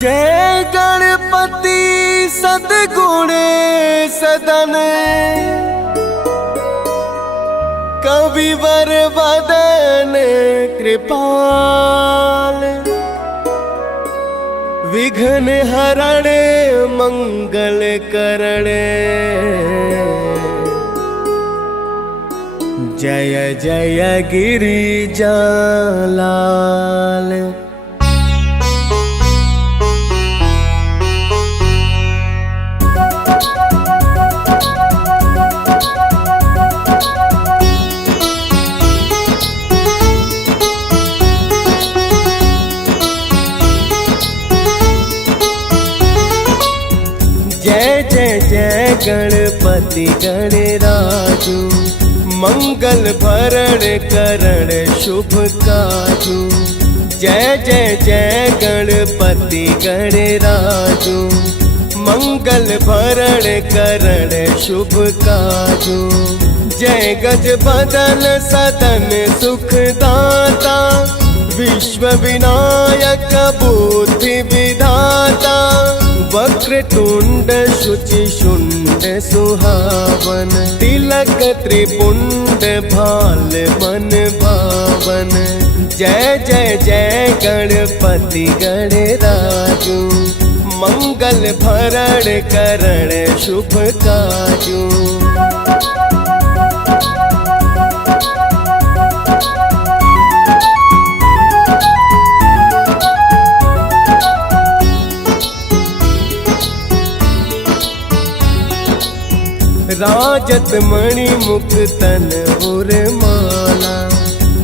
जय गणपति सद्गुण सदन कविवर वदन कृपाल विघ्न हरण मंगल करण जय जय गिरिजालाल। जय जय जय गणपति गणराजू मंगल भरण करण शुभ काजू। जय जय जय गणपति गणराजू मंगल भरण करण शुभ काजू। जय गज बदन सदन सुखदाता विश्व विनायक बुद्धि विधाता। वक्रतुंड शुचि शुंड सुहावन तिलक त्रिपुंड भाल मन भावन। जय जय जय गणपति गणराजू मंगल भरण करण शुभ काजू। राजत मणि मुक्तन उर माला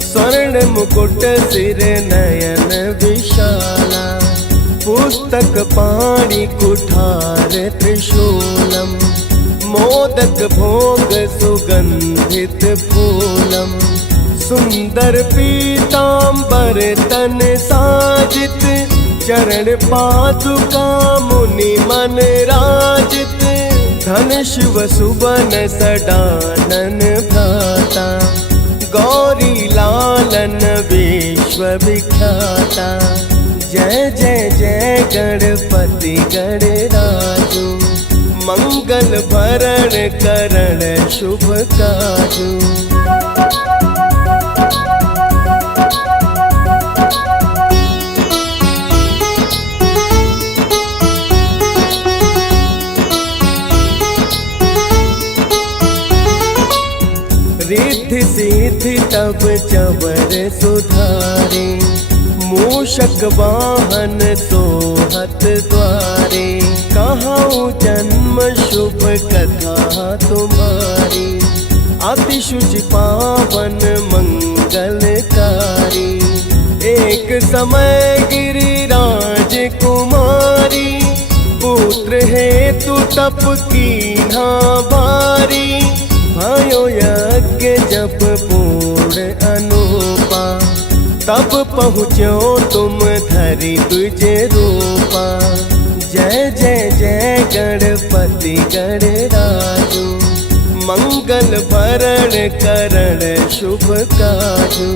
स्वर्ण मुकुट सिर नयन विशाला। पुस्तक पाणि कुठार त्रिशूलम मोदक भोग सुगंधित फूलम। सुंदर पीतांबर तन साजित चरण पादुका मुनि मन राजित। धन शिव सुबन सडानन भ्राता गौरी लालन विश्व विख्याता। जय जय जय गणपति गणराजू मंगल भरण करण शुभ काजू। रिद्धि सिद्धि तब चवर सुधारे मूषक वाहन सोहत द्वारे। कहाऊँ जन्म शुभ कथा तुम्हारी अति शुचि पावन मंगलकारी। एक समय गिरिराज कुमारी पुत्र हेतु तप कीन्हा बारी। भयो यज्ञ जप पूर्ण अनुपा तब पहुँचो तुम धरि द्विज रूपा। जय जय जय गणपति गणराजू मंगल भरण करण शुभ काजू।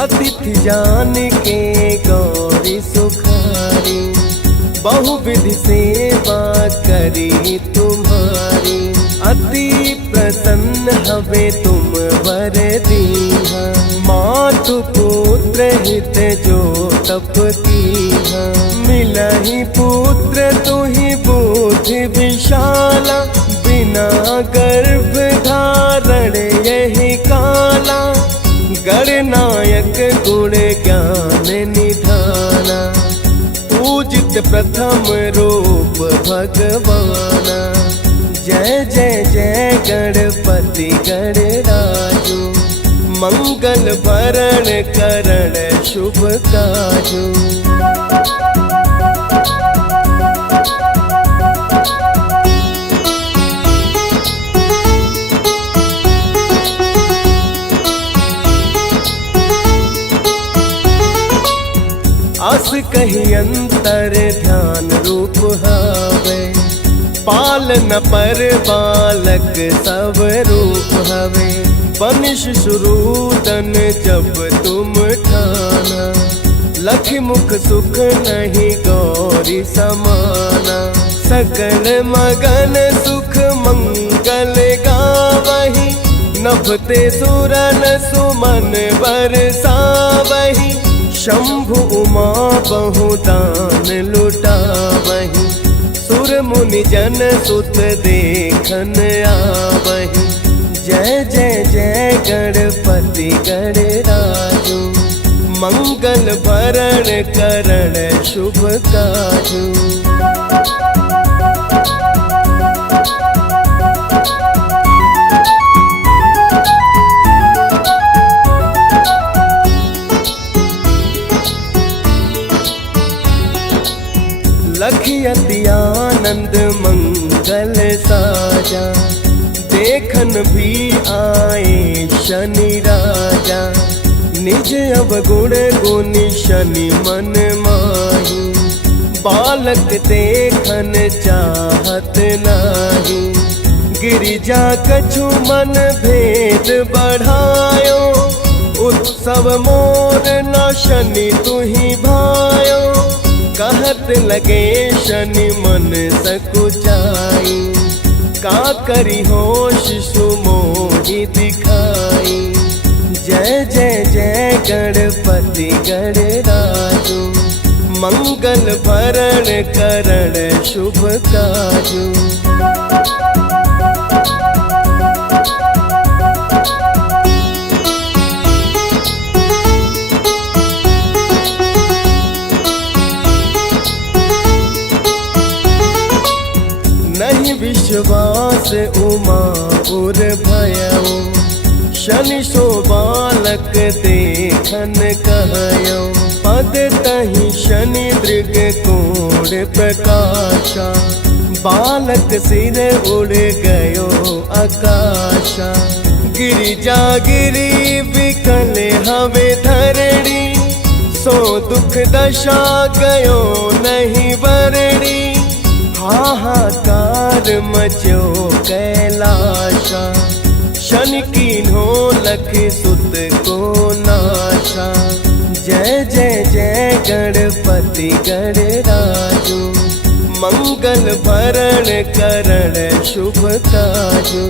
अतिथि जान के गौरी सुखारी बहुविधि सेवा करी तुम्हारी। अति प्रसन्न हवे तुम वर दीहा मातु पुत्र हित जो तप कीहा। मिलहि पुत्र तुहि बुद्धि विशाला बिना गर्भ धारण यही काला। गणनायक गुण ज्ञान निधाना पूजित प्रथम रूप भगवाना। जय जय जय गणपति गणराजू मंगल भरण करण शुभ काजू। अस कही अंत निरंतर ध्यान रूप हवे, पालन पर बालक सब रूप हवे। बन शिशुरूदन जब तुम ठाना, लखि मुख सुख नहीं गौरी समाना। सकल मगन सुख मंगल गावही, नभते सुरन सुमन बरसावही। शंभु उमा बहुदान लुटावही, सुर मुनि जन सुत देखन आवही। जय जय जय गणपति गणराजु, मंगल भरण करण शुभ काजु। लखि अति आनंद मंगल साजा, देखन भी आए शनि राजा। निज अवगुण गुनि शनि मन माही, बालक देखन चाहत नाही। गिरिजा कछु मन भेद बढ़ायो, उत्सव मोर न शनि तुहि भायो। कहत लगे शनि मन सकुचाई, का करी हो शिशु मोहि दिखाई। जय जय जय गणपति गणराजु, मंगल भरण करण शुभ काजु। नहीं विश्वास उमा उर भयो, शनि सो बालक देखन कहयो। पद तहि शनि दृग कोड़ प्रकाशा, बालक सिर उड़ गयो आकाशा। गिरिजा गिरी विकल हवे धरणी, सो दुख दशा गयो नहीं बरणी। हाहाकार मचो कैलाशा, शनि कीन्हो लखि सुत को नाशा। जय जय जय गणपति गणराजु, मंगल भरण करण शुभ काजु।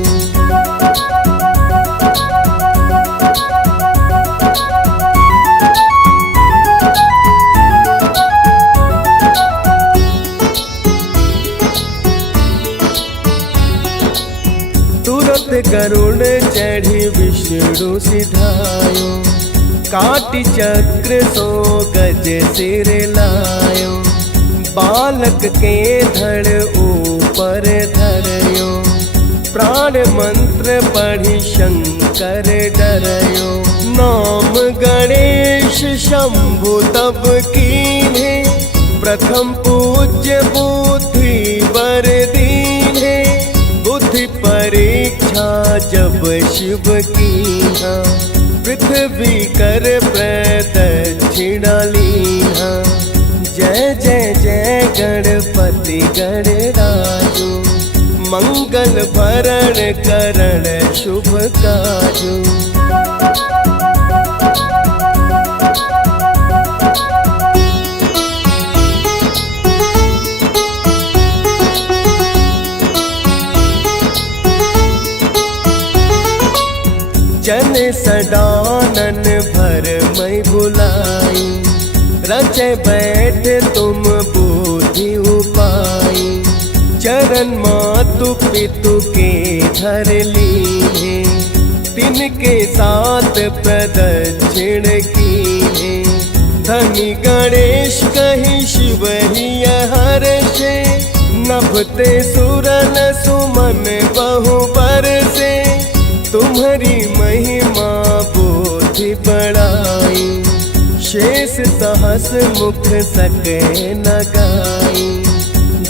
तुरत गरुड़ चढ़ी विष्णु सिधायो, काटि चक्र सो गज सिर लायो। बालक के धड़ ऊपर धरयो, प्राण मंत्र पढ़ी शंकर डरयो। नाम गणेश शंभु तब कीन्हे, प्रथम पूज्य बुद्धि वर दीन्हे। बुद्धि परीक्षा जब शिव कीन्हा, पृथ्वी कर प्रदक्षिणा लीन्हा। जय जय जय गणपति गणराजु, मंगल भरण करण शुभ काजु। जन सडानन भर मई बुलाई, रचे बैठ तुम बुद्धि उपाई। चरण मातु पितु के धर लीन्हे, तिनके साथ प्रदक्षिण कीन्हे। धनी गणेश कहि शिव ही हर्षे, नभते सुरन सुमन बहु बरसे। तुम्हारी महिमा बुद्धि बढ़ाई, शेष सहस मुख सके न गाई।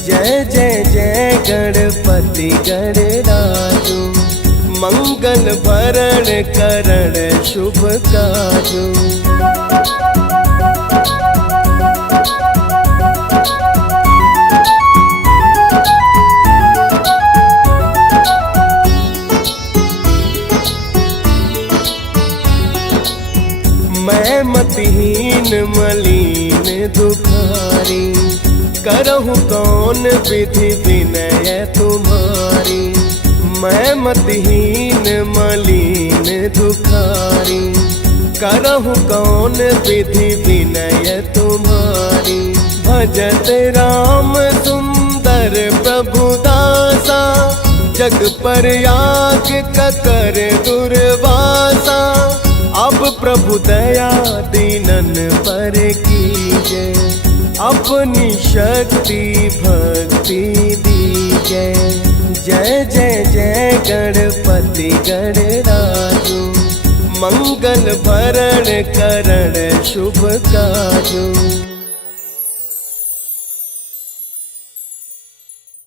जय जय जय गणपति गणराजु, मंगल भरण करण शुभ काजु। करहु कौन विधि विनय तुम्हारी। मैं मतहीन मलिन दुखारी, करहु कौन विधि विनय तुम्हारी। भजत राम सुंदर प्रभु दासा, जग पर याग कर दुर्वासा। अब प्रभु दया दीनन पर कीजे, अपनी शक्ति भक्ति दीजे। जय जय जय गणपति गणराजू, मंगल भरण करण शुभ काजू।